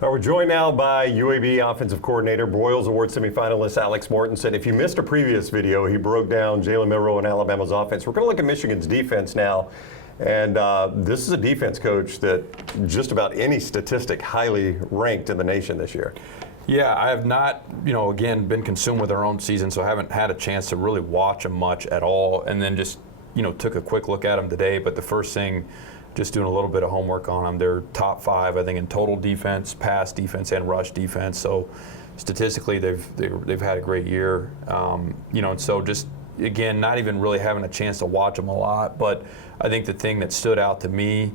We're joined now by UAB Offensive Coordinator, Broyles Award semifinalist Alex Mortensen. If you missed a previous video, he broke down Jalen Milroe and Alabama's offense. We're going to look at Michigan's defense now. And this is a defense coach that just about any statistic highly ranked in the nation this year. Yeah, I have not, again, been consumed with their own season, so I haven't had a chance to really watch them much at all. And then just, took a quick look at them today. But the first thing, just doing a little bit of homework on them. They're top 5, I think, in total defense, pass defense, and rush defense. So statistically, they've had a great year. And so just, again, not even really having a chance to watch them a lot. But I think the thing that stood out to me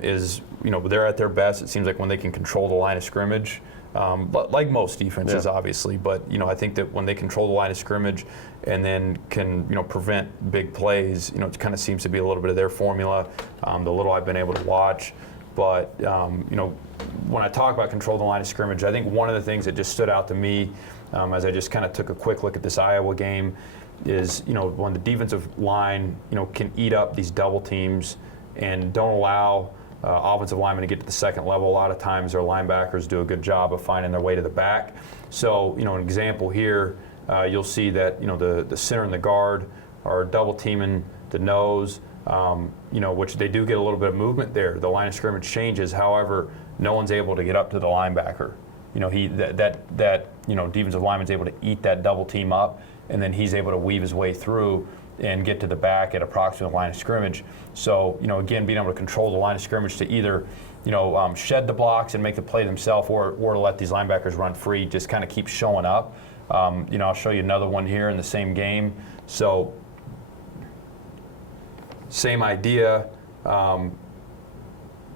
is, they're at their best. It seems like when they can control the line of scrimmage. But like most defenses, obviously, but I think that when they control the line of scrimmage and then can prevent big plays, it kind of seems to be a little bit of their formula. The little I've been able to watch, but when I talk about control the line of scrimmage, I think one of the things that just stood out to me as I just kind of took a quick look at this Iowa game is when the defensive line can eat up these double teams and don't allow offensive linemen to get to the second level. A lot of times their linebackers do a good job of finding their way to the back. So, an example here, you'll see that, the center and the guard are double teaming the nose, which they do get a little bit of movement there. The line of scrimmage changes. However, no one's able to get up to the linebacker. Defensive lineman's able to eat that double team up, and then he's able to weave his way through and get to the back at approximate line of scrimmage. So, again, being able to control the line of scrimmage to either, shed the blocks and make the play themselves or to let these linebackers run free, just kind of keep showing up. I'll show you another one here in the same game. So, same idea. The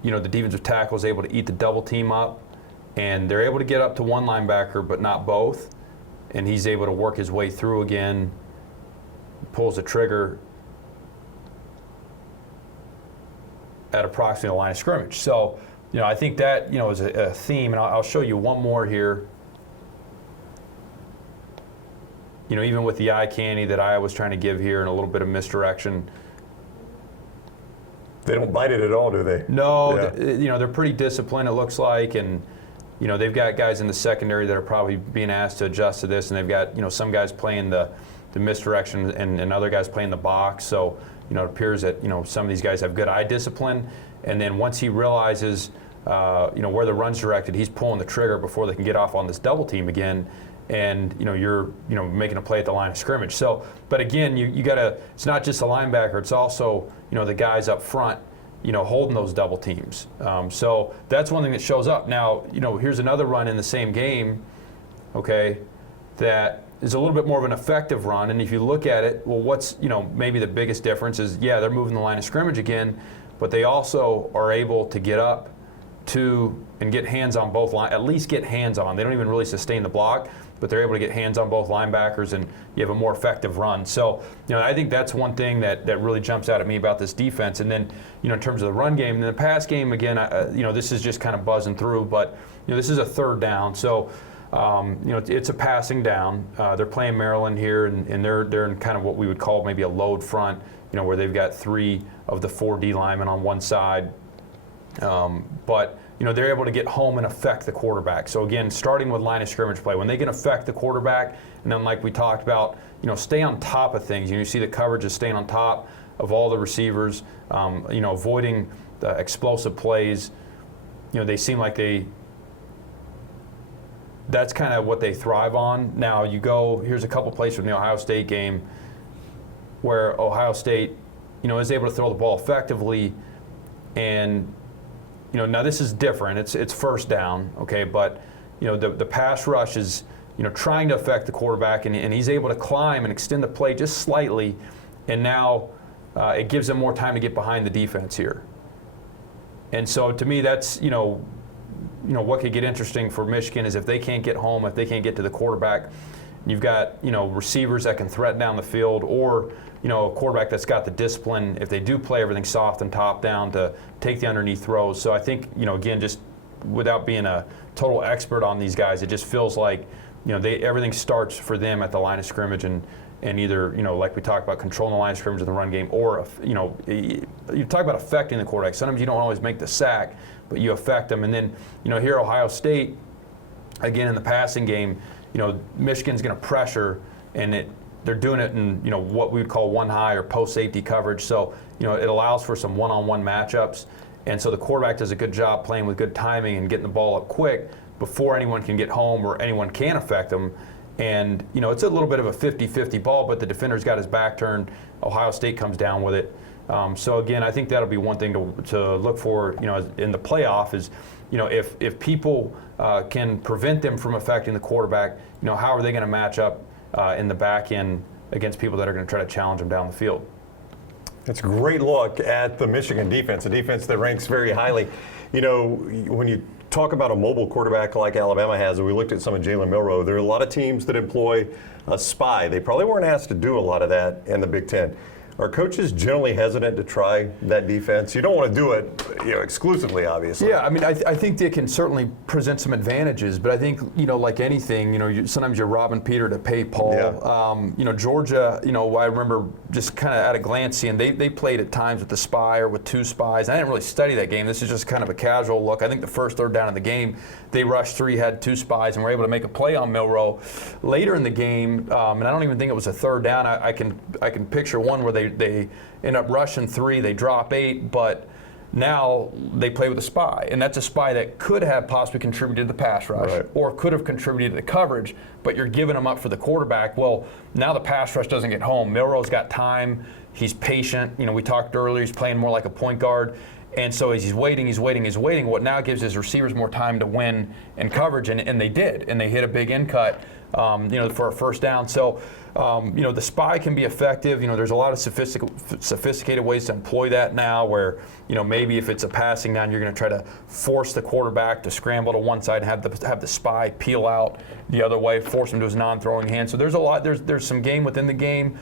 defensive tackle is able to eat the double team up, and they're able to get up to one linebacker, but not both. And he's able to work his way through again, pulls the trigger at approximately the line of scrimmage. So, I think that, is a theme, and I'll show you one more here. Even with the eye candy that I was trying to give here and a little bit of misdirection. They don't bite it at all, do they? No, yeah. They're pretty disciplined, it looks like, and they've got guys in the secondary that are probably being asked to adjust to this, and they've got some guys playing the misdirection and other guys playing the box. So, it appears that, some of these guys have good eye discipline. And then once he realizes, where the run's directed, he's pulling the trigger before they can get off on this double team again. And, you're, making a play at the line of scrimmage. So, but again, you gotta, it's not just the linebacker, it's also, the guys up front, holding those double teams. So that's one thing that shows up. Now, here's another run in the same game, okay, that is a little bit more of an effective run. And if you look at it, well, what's, maybe the biggest difference is, yeah, they're moving the line of scrimmage again, but they also are able to get up to and get hands on both line, at least get hands on. They don't even really sustain the block, but they're able to get hands on both linebackers, and you have a more effective run. So, I think that's one thing that really jumps out at me about this defense. And then, in terms of the run game, in the pass game, again, this is just kind of buzzing through, but, this is a third down. So, it's a passing down. They're playing Maryland here, and they're in kind of what we would call maybe a load front, where they've got 3 of the 4 D linemen on one side. But they're able to get home and affect the quarterback. So again, starting with line of scrimmage play, when they can affect the quarterback, and then like we talked about, stay on top of things. You see the coverage is staying on top of all the receivers, avoiding the explosive plays. They seem like that's kind of what they thrive on. Now here's a couple plays from the Ohio State game where Ohio State, is able to throw the ball effectively, and now this is different. It's first down, okay, but the pass rush is trying to affect the quarterback, and he's able to climb and extend the play just slightly, and now it gives them more time to get behind the defense here. And so to me, that's what could get interesting for Michigan is if they can't get home, if they can't get to the quarterback. You've got receivers that can threaten down the field, or a quarterback that's got the discipline, if they do play everything soft and top down, to take the underneath throws. So I think, again, just without being a total expert on these guys, it just feels like, everything starts for them at the line of scrimmage, and either, like we talked about, controlling the line of scrimmage in the run game, or, you talk about affecting the quarterback. Sometimes you don't always make the sack, but you affect them. And then, here Ohio State, again in the passing game, Michigan's going to pressure, and they're doing it in what we would call one high or post safety coverage. So it allows for some one-on-one matchups, and so the quarterback does a good job playing with good timing and getting the ball up quick before anyone can get home or anyone can affect them. And it's a little bit of a 50-50 ball, but the defender's got his back turned. Ohio State comes down with it. So again, I think that'll be one thing to look for, in the playoff is, if people can prevent them from affecting the quarterback, how are they going to match up in the back end against people that are going to try to challenge them down the field? That's a great look at the Michigan defense, a defense that ranks very highly. When you talk about a mobile quarterback like Alabama has, and we looked at some of Jalen Milroe, there are a lot of teams that employ a spy. They probably weren't asked to do a lot of that in the Big Ten. Are coaches generally hesitant to try that defense? You don't want to do it, exclusively, obviously. Yeah, I mean, I think they can certainly present some advantages, but I think, like anything, sometimes you're robbing Peter to pay Paul. Yeah. Georgia, I remember just kind of at a glance seeing they played at times with the spy or with two spies. I didn't really study that game. This is just kind of a casual look. I think the first third down in the game, they rushed three, had two spies, and were able to make a play on Milroe. Later in the game, and I don't even think it was a third down. I can picture one where they end up rushing three, they drop 8, but now they play with a spy, and that's a spy that could have possibly contributed to the pass rush, right, or could have contributed to the coverage, but you're giving them up for the quarterback. Well, now the pass rush doesn't get home. Milroe's got time, he's patient. We talked earlier, he's playing more like a point guard. And so as he's waiting, what now gives his receivers more time to win in coverage, and they did, and they hit a big in cut, for a first down. So, the spy can be effective. There's a lot of sophisticated ways to employ that now where, maybe if it's a passing down, you're going to try to force the quarterback to scramble to one side and have the spy peel out the other way, force him to his non-throwing hand. So there's a lot, there's some game within the game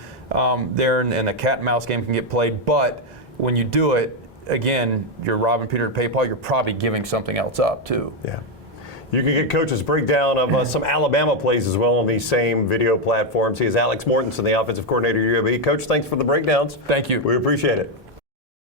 there, and a cat and mouse game can get played. But when you do it, again, you're robbing Peter to pay Paul. You're probably giving something else up too. Yeah. You can get Coach's breakdown of some Alabama plays as well on these same video platforms. He is Alex Mortensen, the offensive coordinator at UAB. Coach, thanks for the breakdowns. Thank you. We appreciate it.